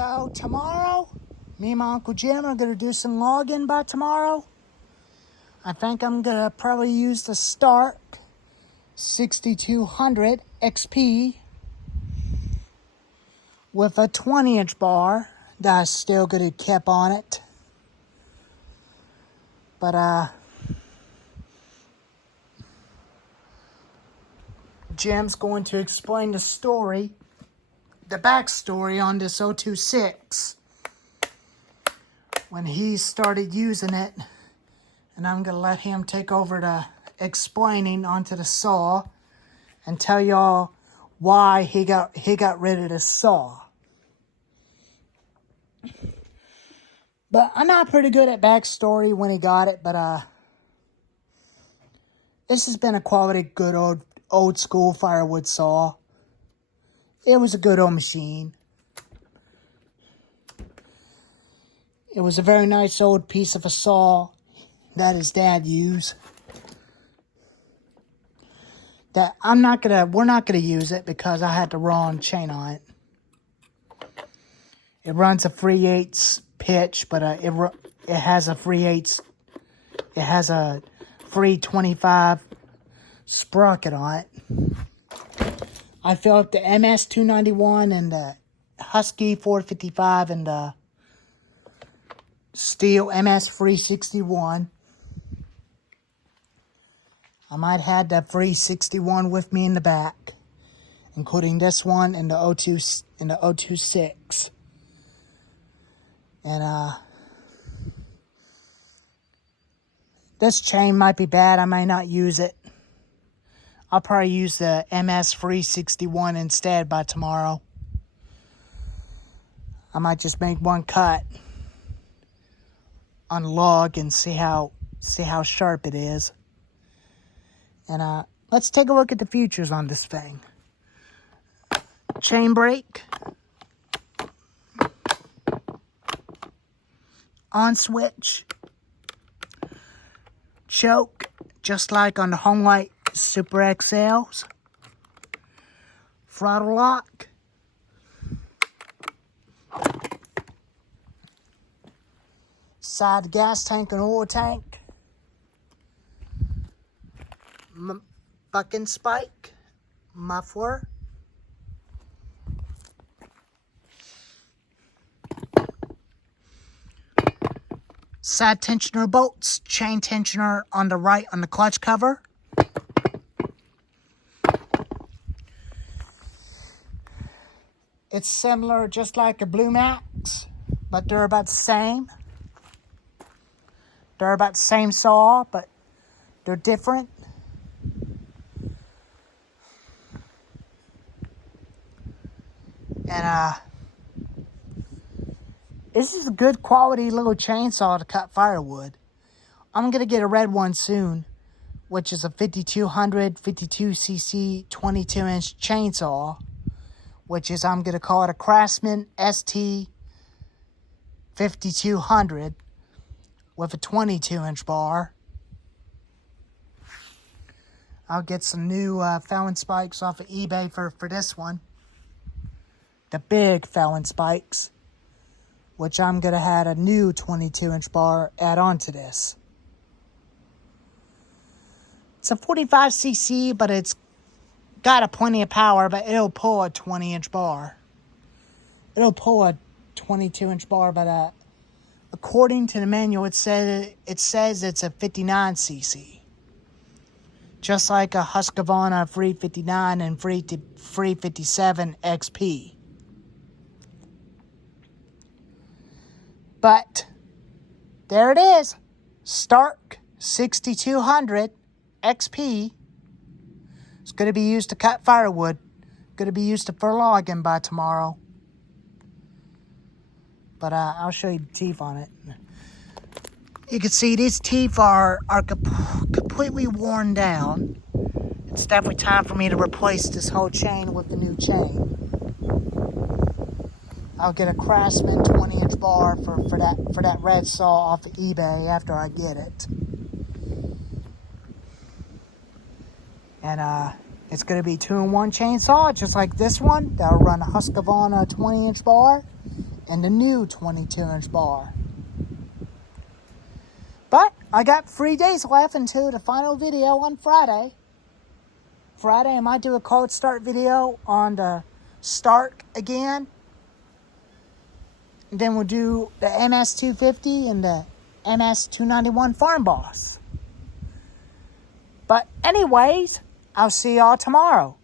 So tomorrow, me and my Uncle Jim are going to do some logging by tomorrow. I think I'm going to probably use the Stark 6200 XP with a 20-inch bar that I still going to keep on it. But, Jim's going to explain the story, the backstory on this 026 when he started using it, and I'm going to let him take over the explaining onto the saw and tell y'all why he got rid of the saw. But I'm not pretty good at backstory when he got it, but this has been a quality, good old school firewood saw. It was a good old machine. It was a very nice old piece of a saw that his dad used. That we're not gonna use it because I had the wrong chain on it. It runs a 3/8 pitch, but it has a 3/8. It has a 325 sprocket on it. I filled up the MS 291 and the Husky 455 and the Steel MS 361. I might have the 361 with me in the back, including this one and the 026. And this chain might be bad. I may not use it. I'll probably use the MS 361 instead by tomorrow. I might just make one cut on log and see how sharp it is. And let's take a look at the features on this thing. Chain brake. On switch. Choke, just like on the Homelight Super XLs. Throttle lock. Side gas tank and oil tank. Bucking spike. Muffler. Side tensioner bolts. Chain tensioner on the right on the clutch cover. It's similar, just like a Blue Max, but they're about the same. They're about the same saw, but they're different. And this is a good quality little chainsaw to cut firewood. I'm going to get a red one soon, which is a 5200 52cc 22-inch chainsaw, which is, I'm going to call it a Craftsman ST 5200 with a 22-inch bar. I'll get some new Fallon spikes off of eBay for this one. The big Fallon spikes, which I'm going to have a new 22-inch bar add on to this. It's a 45cc, but it's got a plenty of power, but it'll pull a 20-inch bar. It'll pull a 22-inch bar, but according to the manual, it says it's a 59cc. Just like a Husqvarna 359 and 357 XP. But there it is. Stark 6200 XP. It's going to be used to cut firewood. Going to be used for logging by tomorrow. But I'll show you the teeth on it. You can see these teeth are completely worn down. It's definitely time for me to replace this whole chain with the new chain. I'll get a Craftsman 20-inch bar for that red saw off of eBay after I get it. And it's going to be 2-in-1 chainsaw, just like this one. That'll run a Husqvarna 20-inch bar and the new 22-inch bar. But I got 3 days left until the final video on Friday. Friday, I might do a cold start video on the Stark again. And then we'll do the MS250 and the MS291 Farm Boss. But anyways, I'll see y'all tomorrow.